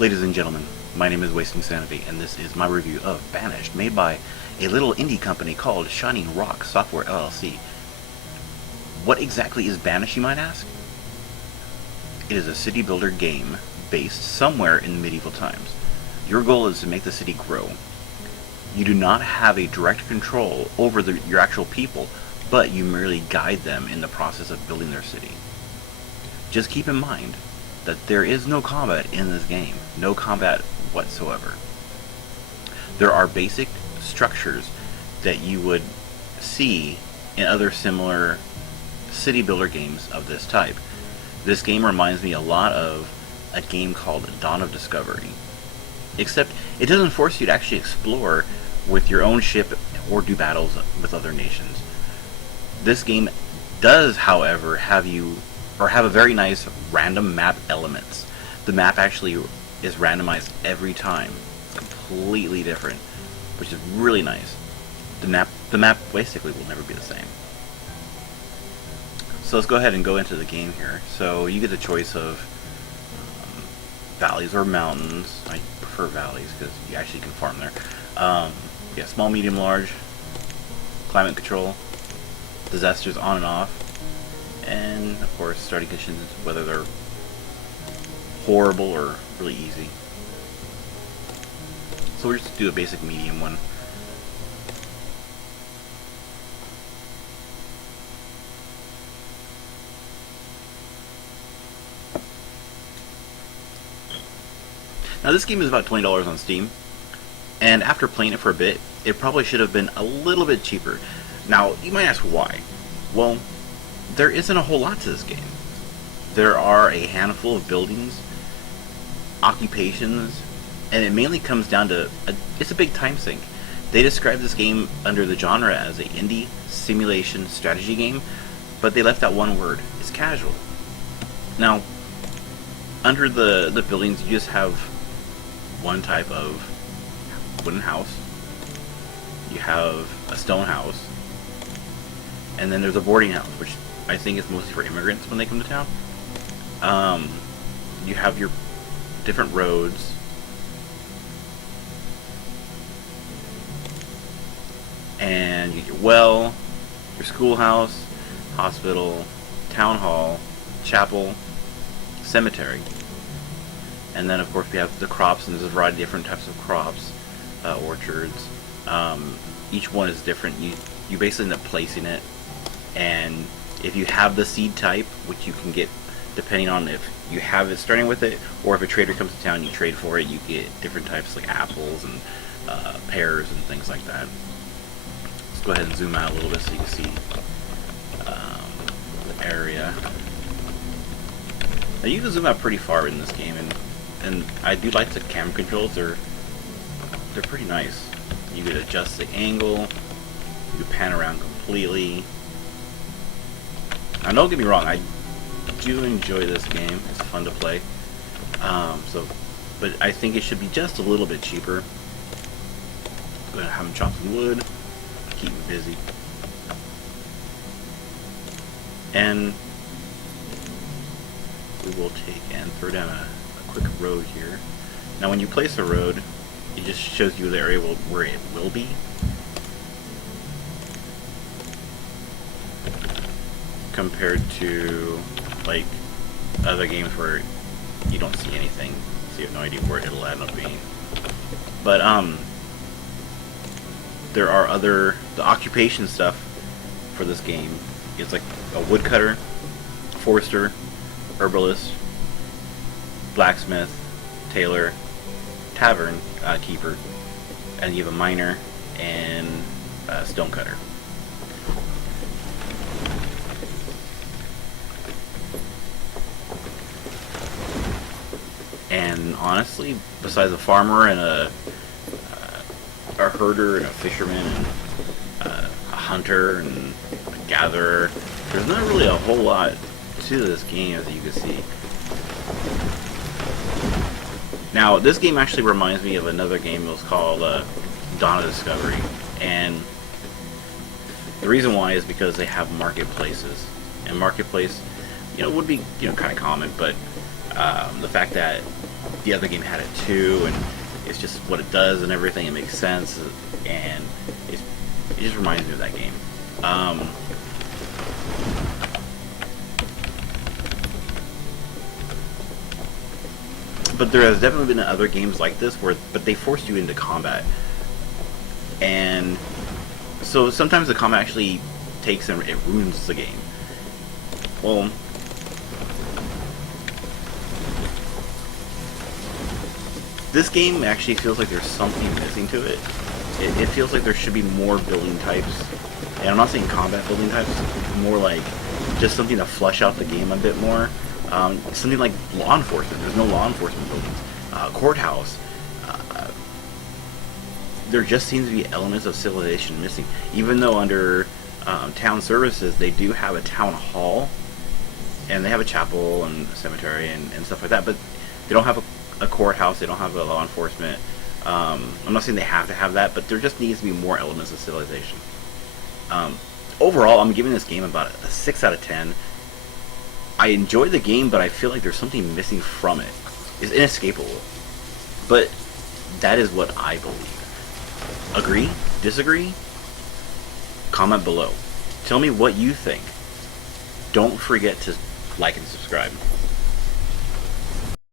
Ladies and gentlemen, my name is Wasting Sanity, and this is my review of Banished, made by a little indie company called Shining Rock Software LLC. What exactly is Banished, you might ask? It is a city builder game based somewhere in medieval times. Your goal is to make the city grow. You do not have a direct control over your actual people, but you merely guide them in the process of building their city. Just keep in mind that there is no combat in this game. No combat whatsoever. There are basic structures that you would see in other similar city builder games of this type. This game reminds me a lot of a game called Dawn of Discovery. Except it doesn't force you to actually explore with your own ship or do battles with other nations. This game does, however, have a very nice random map elements. The map actually is randomized every time. It's completely different, which is really nice. The map basically will never be the same. So let's go ahead and go into the game here. So you get the choice of valleys or mountains. I prefer valleys because you actually can farm there. Yeah, small, medium, large, climate control, disasters on and off, and of course starting conditions, whether they're horrible or really easy. So we'll just do a basic medium one. Now this game is about $20 on Steam, and after playing it for a bit, it probably should have been a little bit cheaper. Now, you might ask why. Well, there isn't a whole lot to this game. There are a handful of buildings, occupations, and it mainly comes down to, it's a big time sink. They describe this game under the genre as an indie simulation strategy game, but they left out one word. It's casual. Now, under the buildings, you just have one type of wooden house. You have a stone house, and then there's a boarding house, which I think is mostly for immigrants when they come to town. You have your different roads, and you get your well, your schoolhouse, hospital, town hall, chapel, cemetery. And then of course we have the crops, and there's a variety of different types of crops, orchards. Each one is different. You basically end up placing it, and if you have the seed type, which you can get depending on if you have it starting with it, or if a trader comes to town, you trade for it. You get different types like apples and pears and things like that. Let's go ahead and zoom out a little bit so you can see the area. Now you can zoom out pretty far in this game, and I do like the camera controls. They're pretty nice. You can adjust the angle. You can pan around completely. Now, don't get me wrong. I do enjoy this game. It's fun to play. But I think it should be just a little bit cheaper. I'm gonna have them chop some wood, keep me busy, and we will take and throw down a quick road here. Now, when you place a road, it just shows you the area where it will be. Compared to like other games where you don't see anything, so you have no idea where it'll end up being. But there are the occupation stuff for this game is like a woodcutter, forester, herbalist, blacksmith, tailor, tavern keeper, and you have a miner and a stonecutter. And honestly, besides a farmer and a herder and a fisherman and a hunter and a gatherer, there's not really a whole lot to this game, as you can see. Now, this game actually reminds me of another game that was called Dawn of Discovery, and the reason why is because they have marketplaces, and marketplace, would be kind of common, but the fact that the other game had it too, and it's just what it does and everything. It makes sense, and it just reminds me of that game. But there has definitely been other games like this but they forced you into combat, and so sometimes the combat actually takes and it ruins the game. Well, this game actually feels like there's something missing to it. It feels like there should be more building types, and I'm not saying combat building types, more like just something to flush out the game a bit more. Something like law enforcement. There's no law enforcement buildings. Courthouse. There just seems to be elements of civilization missing. Even though under town services they do have a town hall, and they have a chapel and a cemetery and stuff like that, but they don't have a courthouse. They don't have a law enforcement. I'm not saying they have to have that, but there just needs to be more elements of civilization. Overall, I'm giving this game about a 6 out of 10. I enjoy the game, but I feel like there's something missing from it. It's inescapable. But that is what I believe. Agree? Disagree? Comment below. Tell me what you think. Don't forget to like and subscribe.